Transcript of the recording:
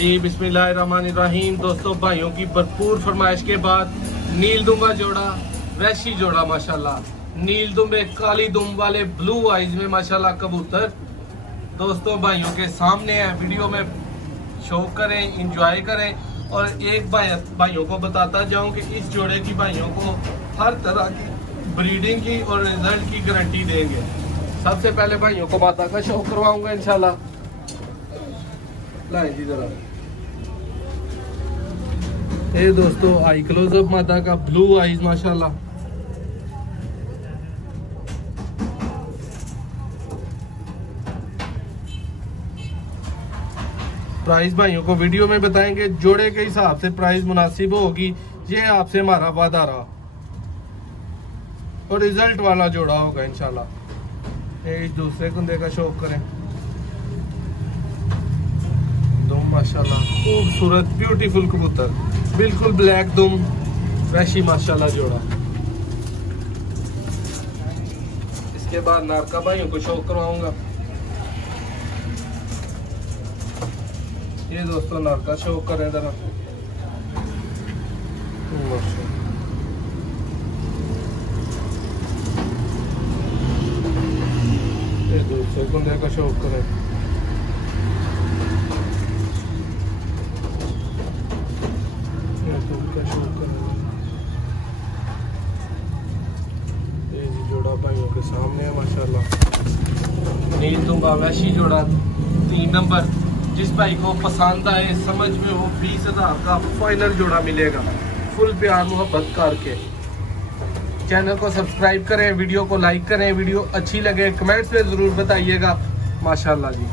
जी बिस्मिल्लाहिर्रहमानिर्रहीम। दोस्तों भाइयों की भरपूर फरमाइश के बाद नील दुम्बा जोड़ा, वैशी जोड़ा माशाल्लाह। नील दुम्बे काली दुम वाले ब्लू आइज में माशाल्लाह कबूतर दोस्तों भाइयों के सामने है। वीडियो में शो करें, इंजॉय करें। और एक भाइयों को बताता जाऊं कि इस जोड़े की भाइयों को हर तरह की ब्रीडिंग की और रिजल्ट की गारंटी देंगे। सबसे पहले भाइयों को माता का शो करवाऊंगा इंशाल्लाह। लाए जी जरा ये दोस्तों आई क्लोजअप माता का ब्लू आइज माशाल्लाह। प्राइस भाइयों को वीडियो में बताएंगे, जोड़े के हिसाब से प्राइस मुनासिब होगी। ये आपसे हमारा वादा रहा और रिजल्ट वाला जोड़ा होगा इंशाल्लाह। ये दूसरे कुंदे का शौक करें। दुम माशाल्लाह खूबसूरत ब्यूटीफुल कबूतर, बिल्कुल ब्लैक दुम वैशी माशाल्लाह जोड़ा। इसके बाद नारका भाइयों को शौक करवाऊंगा। ये दोस्तों नारका शौक करें जरा। ये दूसरे कुंदे का शौक करें। ये जोड़ा भाइयों के सामने है माशाल्लाह। नील दुम्बा वैशी जोड़ा 3 नंबर। जिस भाई को पसंद आए समझ में वो 20,000 का फाइनल जोड़ा मिलेगा, फुल प्यार मोहब्बत करके। चैनल को सब्सक्राइब करें, वीडियो को लाइक करें। वीडियो अच्छी लगे कमेंट्स में जरूर बताइएगा माशाल्लाह जी।